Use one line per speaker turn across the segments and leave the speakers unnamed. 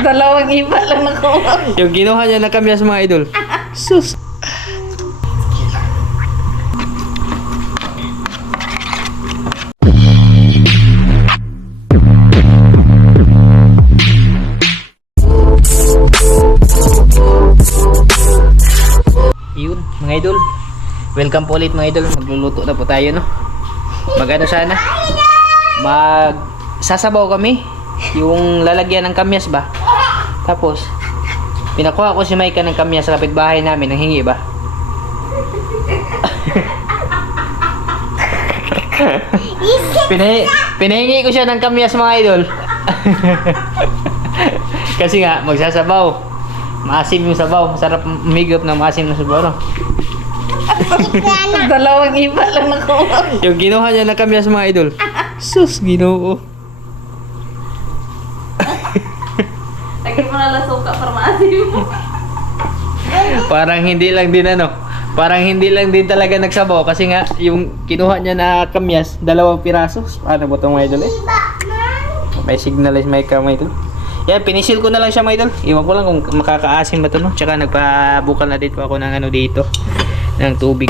Dalawang iba lang nakuha.
Yung kinuha niya na kamyas mga idol. Sus. Yun, mga idol. Welcome po ulit mga idol. Magluluto na po tayo, no? Magano sana? Mag sasabaw kami. Yung lalagyan ng kamyas ba? Tapos, pinakuha ko si Maika ng kamyas sa kapitbahay namin. Nang hingi ba? Pinahi pinahingi ko siya ng kamyas mga idol. Kasi nga, magsasabaw. Maasim yung sabaw. Masarap umigop ng maasim na sabaw, no?
Dalawang iba lang nakuha.
Yung kinuha niya na kamyas mga idol. Sus, ginoo.
Lagi mo na lang suka para maasim mo.
Parang hindi lang din ano. Parang hindi lang din talaga nagsabaw kasi nga yung kinuha niya na kamyas, dalawang piraso. Paano ba itong idol eh? May signalize may ka mga idol. Yan, pinisil ko na lang siya mga idol. Iwan ko lang kung makakaasim ba ito no. Tsaka nagpabukal na dito ako ng ano dito. Ng tubig.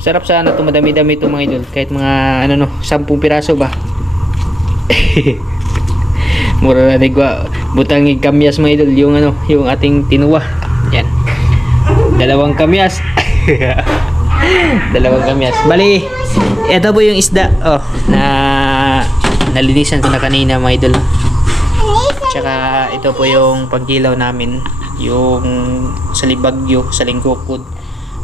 Sarap sana ito, madami-dami ito mga idol. Kahit mga ano no, 10 piraso ba. Mura na digwa. Butangig kamyas mga idol. Yung ano, yung ating tinuwa. Yan. Dalawang kamyas. Dalawang kamyas. Bali, ito po yung isda. Oh, na nalinisan ko na kanina mga idol. Tsaka ito po yung pagkilaw namin. Yung sa libagyo, sa lingkukod,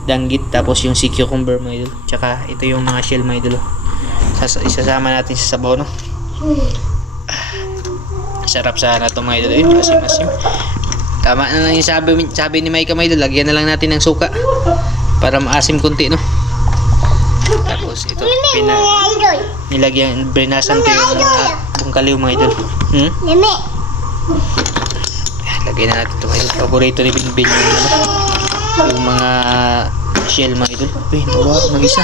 danggit, tapos yung sea cucumber mga idol. Tsaka ito yung mga shell mga idol. Sas isasama natin sa sabaw, no? Sarap sana ito mga idol. Ayun, masim-masim. Tama na lang yung sabi, sabi ni Mike mga idol. Lagyan na lang natin ng suka. Para maasim kunti, no? Tapos ito, pina, nilagyan, brinasan ko yung mga bungkaliw mga idol. Hmm? Lagyan na natin ito mga idol. Paborito ni Binbin yung, ano, yung mga shell mga idol. Uy, nawa ng isa.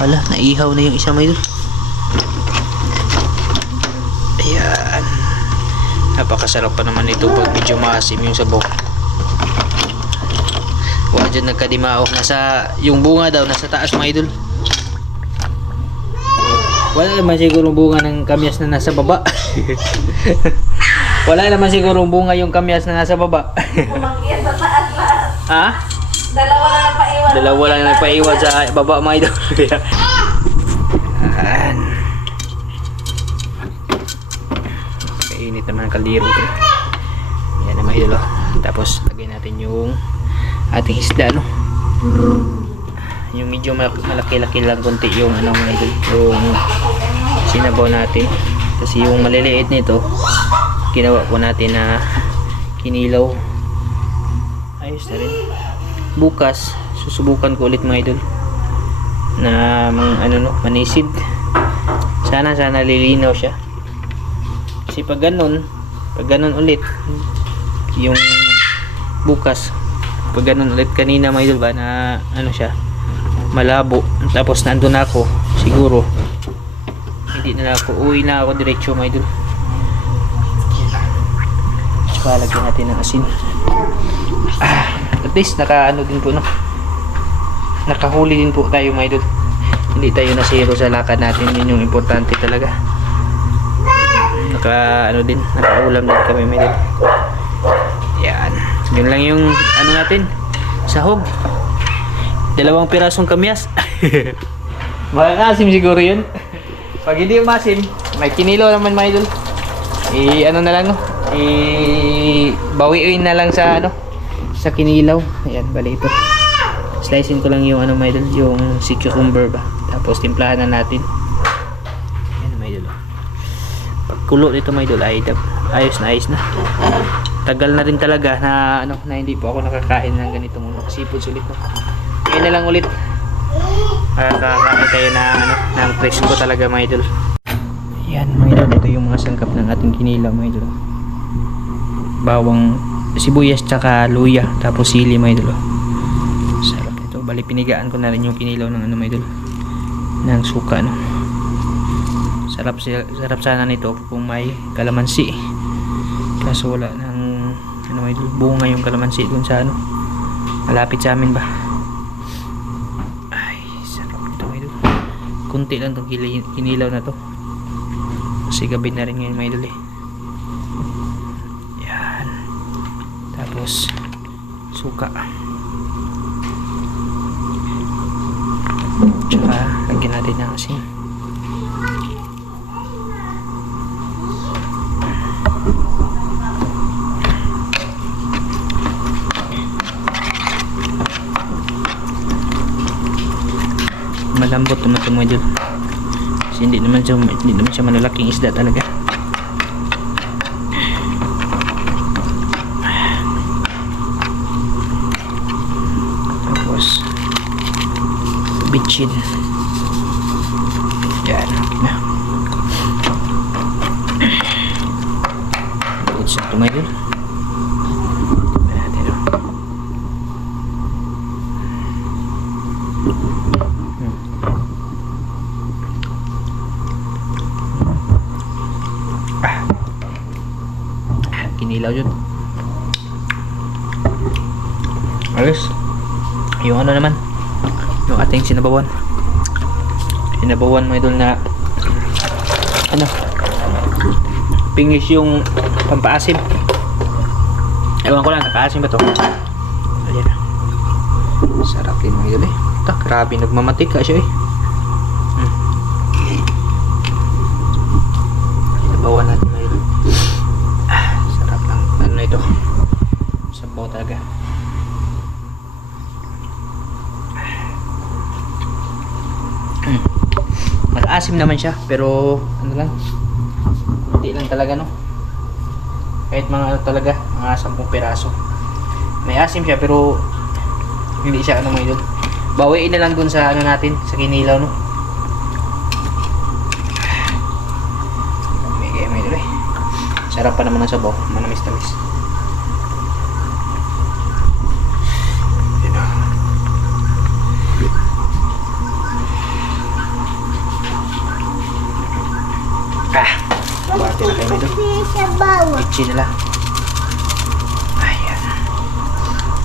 Hala, naihaw na yung isa mga idol. Napakasarap pa naman ito pag medyo maasim yung sabaw. Wala dyan nagkadimaok. Nasa, yung bunga daw, nasa taas mga idol. Wala naman siguro bunga ng kamyas na nasa baba. Wala naman siguro bunga yung kamyas na nasa baba.
Kumangkiyat sa taas lahat.
ha?
Dalawa lang paiwan.
Dalawa lang nagpaiwan sa baba mga idol. Ayan. Ang kaldero ito. Yan na mga idol. oh. Tapos lagay natin yung ating isda no. Yung medyo mal- malaki-laki lang konti yung ano mga idol. Yung sinabaw natin. Kasi yung maliliit nito ginawa ko natin na kinilaw. Ayos na rin bukas susubukan ko ulit mga idol na mang, ano no manisid sana sana lilinaw siya kasi pag ganun pag ganun ulit yung bukas pag ganun ulit kanina idol ba na ano siya malabo tapos nandun na ako siguro hindi na ako uwi na ako diretsyo mga idol. Tsaka lagyan natin ng asin. Ah, at least naka ano din po no? Nakahuli din po tayo mga idol. Hindi tayo na zero sa lakad natin. Yun yung importante talaga naka ano din nakaulam din kami mga idol yan. Yun lang yung ano natin sahog. Dalawang pirasong kamyas. Makakasim siguro yun. Pag hindi umasim may kinilo naman mga idol. I ano na lang no? I bawiin na lang sa ano sa kinilaw. Ayan bali ito. Slicein ko lang yung ano mga idol yung si cucumber ba. Tapos timplahan na natin kulo nito mga idol. Ay ayos na ayos na. Tagal na rin talaga na ano na hindi po ako nakakain ng ganitong ano, seafood ulit no? Ngayon na lang ulit. Makakain tayo na ano ng presko talaga mga idol. Yan mga idol. Ito yung mga sangkap ng ating kinilaw mga idol. Bawang sibuyas tsaka luya tapos sili mga idol oh. sarap nito. Bali pinigaan ko na rin yung kinilaw ng ano mga idol ng suka no sarap sarap sana nito kung may kalamansi Kaso wala ng ano may bunga yung kalamansi dun sa ano. Malapit sa amin ba? Ay, sarap nito may idol. Kunti lang tong kili- kinilaw na to. Kasi gabi na rin ngayon may idol eh. Yan. Tapos suka. Tsaka lagyan natin ng asin. Malambot naman ito mga idol. Kasi hindi naman siya hindi naman siya malalaking isda talaga. Tapos bitchin. Yan. Okay na Goods na ito mga Kinilaw yun. Ayos. Yung ano naman. Yung ating sinabawan. Sinabawan mo idol na ano pingis yung pampaasim. Ewan ko lang, nakaasim ba to? Ayan. Sarap din mga idol eh. Ta, grabe nagmamatika siya eh. Hmm. Sinabawan natin mga idol. Ah, sarap lang. Ano na ito? Sabaw talaga. Hmm. Mag-asim naman siya, pero ano lang, hindi lang talaga no. Kahit mga ano talaga, mga 10 piraso. May asim siya pero hindi siya ano mga idol. Bawiin na lang dun sa ano natin, sa kinilaw no. Sarap pa naman ang sabaw, manamis-tamis. Na
sa bawah.
Itchy nila. Ayan.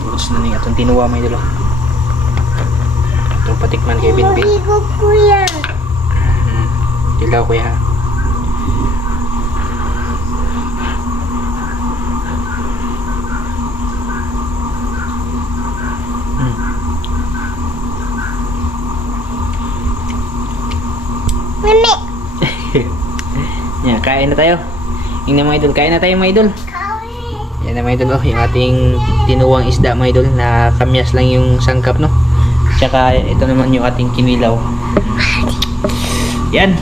Goods na ning atong tinuwa may dalo. Itong patikman kay Binbin.
Igo kuya.
Hmm. Dilaw ko ya. Hmm.
Mami.
Yan, kain na tayo. Yung mga idol, kain na tayo mga idol. Yan na mga idol, oh, yung ating tinuwang isda mga idol na kamyas lang yung sangkap, no? Tsaka ito naman yung ating kinilaw. Yan.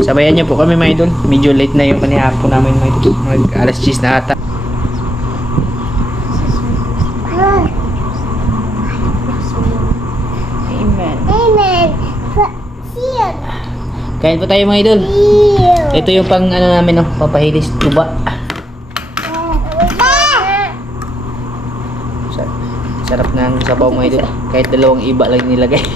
Sabayan niyo po kami mga idol. Medyo late na yung panihapon namin mga idol. Mag alas 10 na ata. Kain po tayo mga idol. Ito yung pang ano namin, no? Pampahilis tuba. Sa- Sarap ng sabaw mga idol. Kahit dalawang iba lang nilagay.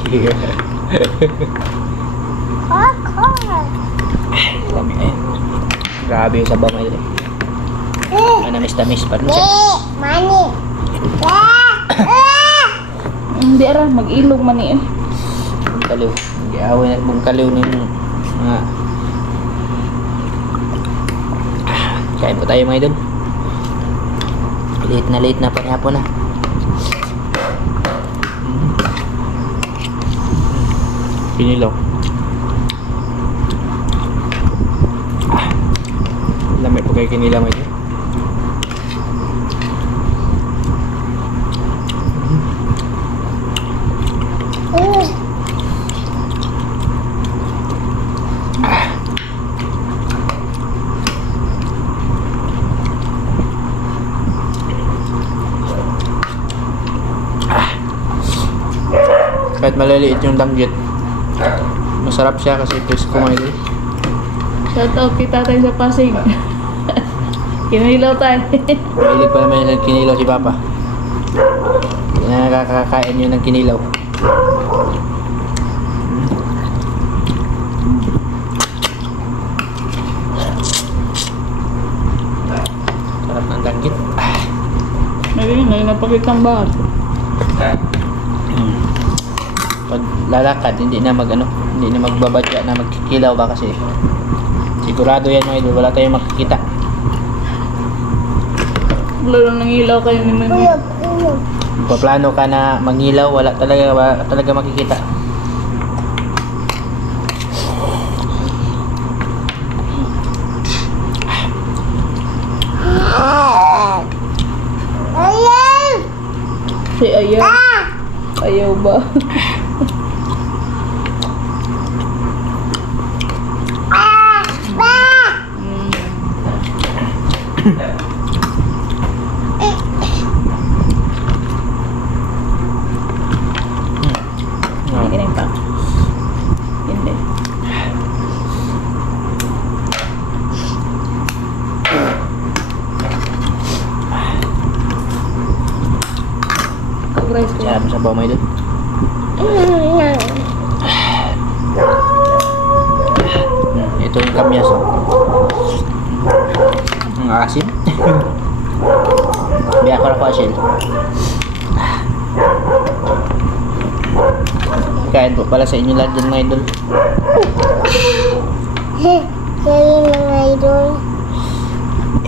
Grabe yung sabaw mga idol.
Eh.
Manamis-tamis pa rin siya.
Mani.
Hindi ra, mag-ilog man eh.
Kaliw. Giawin at mong kaliw ng mga Kain po tayo mga idol. Late na late na panyapo na. Pinilaw. Ah. Lamay po kayo kinilaw mga idol. kahit maliliit yung damgyet. Masarap siya kasi please kumain.
Shout out kay tatay sa Pasig. kinilaw tayo.
Mahilig pa naman ng kinilaw si Papa. Nakakakain yun ng kinilaw.
Sarap ng
danggit. Naging, naging napakitang bahat. Pag lalakad, hindi na mag ano, hindi na magbabadya na magkikilaw ba kasi sigurado yan mga idol, wala tayong makikita.
Wala lang nangilaw kayo ni Mami.
Paplano ka na mangilaw, wala talaga wala talaga makikita.
Ayaw!
Si ayaw.
Ah!
Ayaw ba?
Ah! Ba!
Hmm. Hindi ka pa. Hindi. Pag-rice ko.
Sarap sa bawa mga idol. Ito yung kamyas. Ang asim. Biya ko na ko asin. Kain po pala sa inyo lahat dyan mga idol.
Sorry mga idol.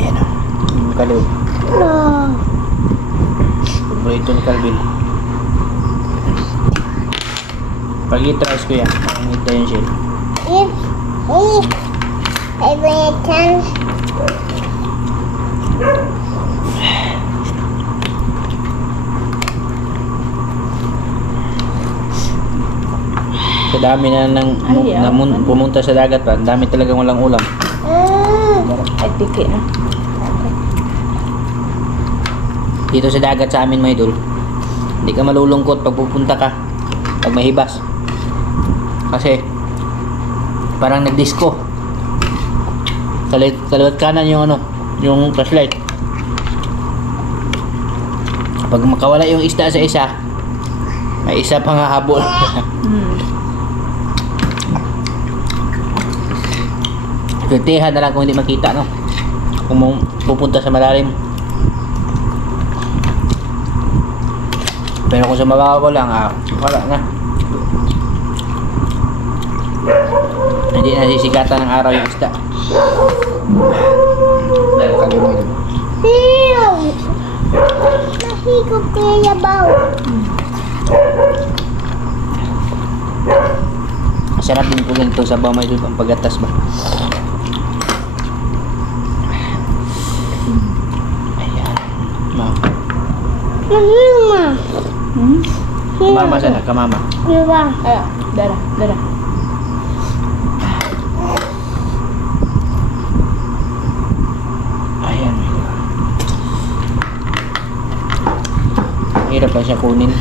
Ayan o. Kaliw.
No.
Paborito ni Calvin. Pag i-tries ko yan, makikita yun siya.
If, if, every time,
Sa dami na nang
Ay,
na,
ah.
mun- pumunta sa dagat pa, ang dami talagang walang ulam.
mm,
Ay, tiki na.
Dito sa dagat sa amin mga idol, hindi ka malulungkot pag pupunta ka, pag mahibas. Kasi, parang nagdisco. Kalit, kaliwat kanan yung ano, yung flashlight. Pag makawala yung isda sa isa, may isa pang hahabol. Swertehan na lang kung hindi makita, no? Kung pupunta sa malalim. Pero kung sa mababaw lang, ah, wala na. Hindi na sisikatan ng araw yung isda. Kalimutan yun.
Feel! Nahigop kaya baw.
Masarap din po ganito sa bamay doon ang pagatas ba. Ayan. Ma
Mama.
Hmm?
kamama sana, kamama.
Diba?
Ay, dara, dara.
Ayan. Hirap pa siya kunin.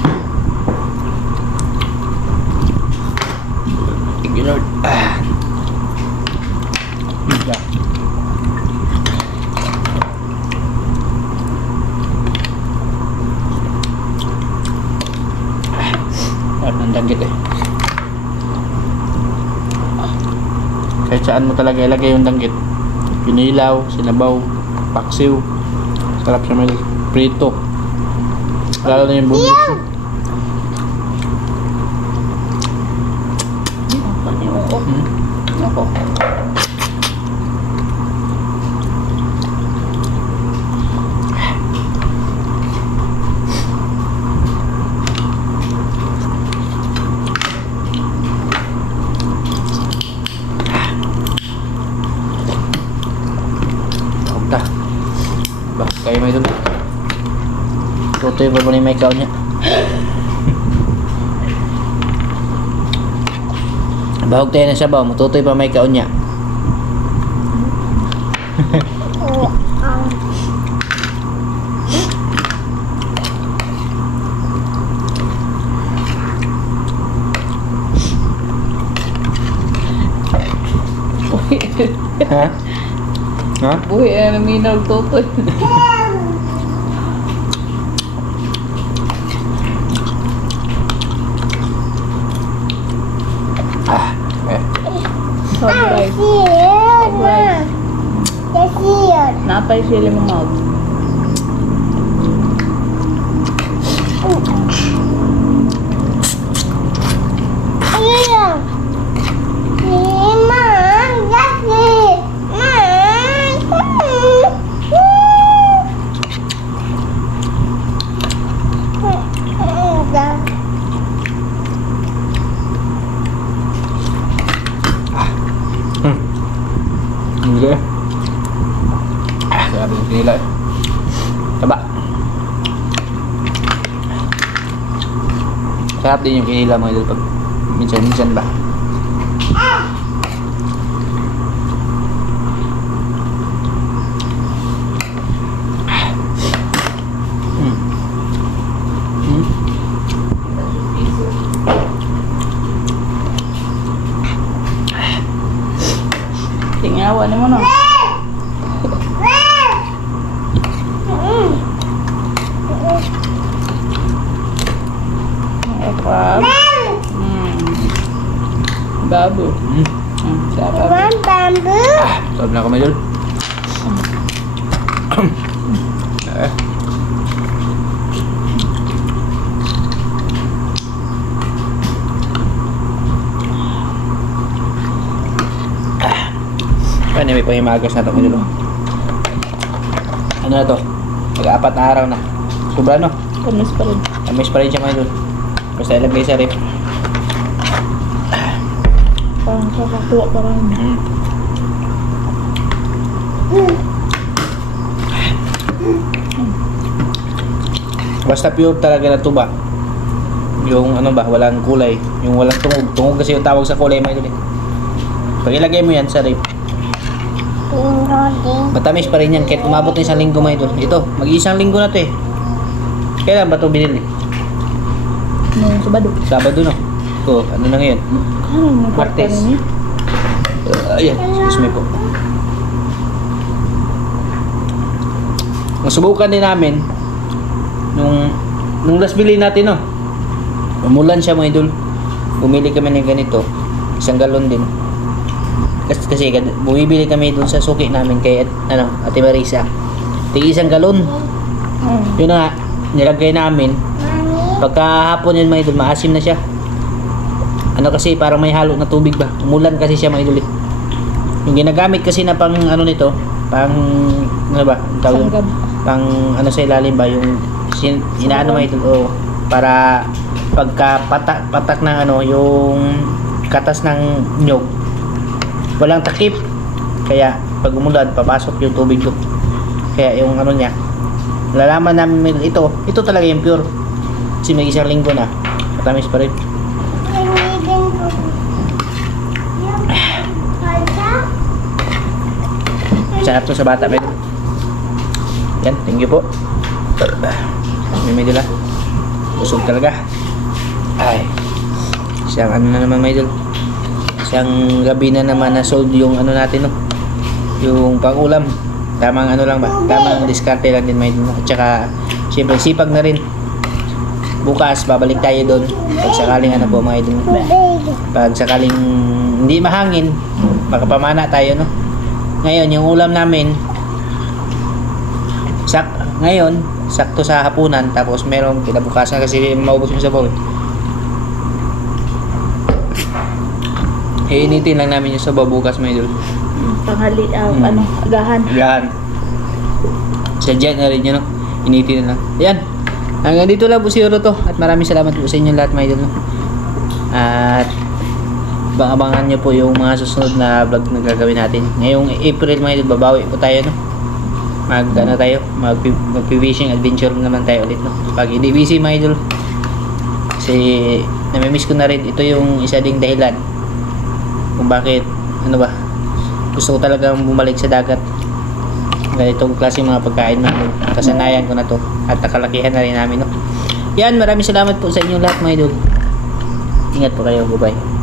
Thank you, Lord. Ah. Yeah. Ang danggit eh. Kahit saan mo talaga ilagay yung danggit. Pinilaw, sinabaw, paksiw. Sarap siya may prito. Lalo na yung bubis.
Ano yung uko?
Hmm?
Uko.
Punta. Ba, kayo may doon. Tutoy pa ba ni may niya? Bahog tayo na siya ba? Matutoy pa may kaon niya. Ha? Ha?
Buhi na naminaw tutoy.
Ah, eh.
Sobrang.
Yun, ma. Yes, yun.
Napay sila mo mag.
Grabe yung kinila eh. Taba. Sarap din yung kinila mga idol pag minsan-minsan ba. Mm. Mm.
Tingawa ni mo no. Epab. Hmm. Babu.
Mm.
Hmm, sa babu.
One bamboo.
Sarap na kami idol. eh. Ah. Ano may pangimagas na ito idol. Ano na to? Mag-apat na araw na. Sobra no?
Kamis pa rin.
Amis pa rin siya idol. Basta ilagay sa rip.
Parang kakakuha pa rin.
Mm. Basta pure talaga na tuba. Yung ano ba, walang kulay. Yung walang tungog. Tungog kasi yung tawag sa kulay mga idol. eh. Pag ilagay mo yan sa rip, matamis pa rin yan kahit umabot na isang linggo mga idol. Ito, mag-isang linggo na to eh. Kailan ba ito binili?
Nung Sabado.
Sabado no? Ito, ano na ngayon?
Ano
Martes.
niya?
Uh, ayan, excuse me po. Nasubukan din namin nung nung last bili natin no. Umulan siya mga idol. Bumili kami ng ganito. Isang galon din. Kasi, kasi bumibili kami dun sa suki namin kay ano, Ate Marisa. Tig isang galon.
Hmm.
Yun na nga, nilagay namin.
Mami.
Pagkahapon yun mga idol, maasim na siya. Ano kasi, parang may halo na tubig ba? Umulan kasi siya mga idol eh. Yung ginagamit kasi na pang ano nito, pang ano ba? Tawag?
Sanggab.
pang ano sa ilalim ba yung sin, inaano mga idol oh, para pagka patak, patak ng ano yung katas ng nyog walang takip kaya pag umulan papasok yung tubig doon kaya yung ano niya lalaman namin ito ito talaga yung pure kasi may isang linggo na. Matamis pa rin. Sarap to sa bata men yan thank you po. May may dila busog talaga. Ay. Isang ano na naman may idol isang gabi na naman na sold yung ano natin no? Yung pangulam. Tamang ano lang ba? Tamang diskarte lang din may no? at saka syempre sipag na rin bukas babalik tayo doon pag sakaling ano po mga idol pag sakaling hindi mahangin makapamana tayo no ngayon yung ulam namin sak ngayon sakto sa hapunan tapos meron kinabukasan kasi maubos yung sabaw eh. Iinitin lang namin yung sabaw bukas mga idol.
Tanghali, ah,
Hmm.
ano, agahan.
Sadya na rin yun, no? Initin na lang. Yan. Hanggang dito lang po siguro to. At maraming salamat po sa inyo lahat, mga idol. At bang-abangan nyo po yung mga susunod na vlog na gagawin natin. Ngayong April, mga idol, babawi po tayo, no? Mag, ano tayo? Mag, mag-fishing adventure naman tayo ulit, no? Pag hindi busy, mga idol. Kasi, namimiss ko na rin. Ito yung isa ding dahilan kung bakit, ano ba, gusto ko talagang bumalik sa dagat ganitong klase mga pagkain namin kasanayan ko na to. At nakalakihan na rin namin no? Yan maraming salamat po sa inyong lahat mga idol. Ingat po kayo. Bye bye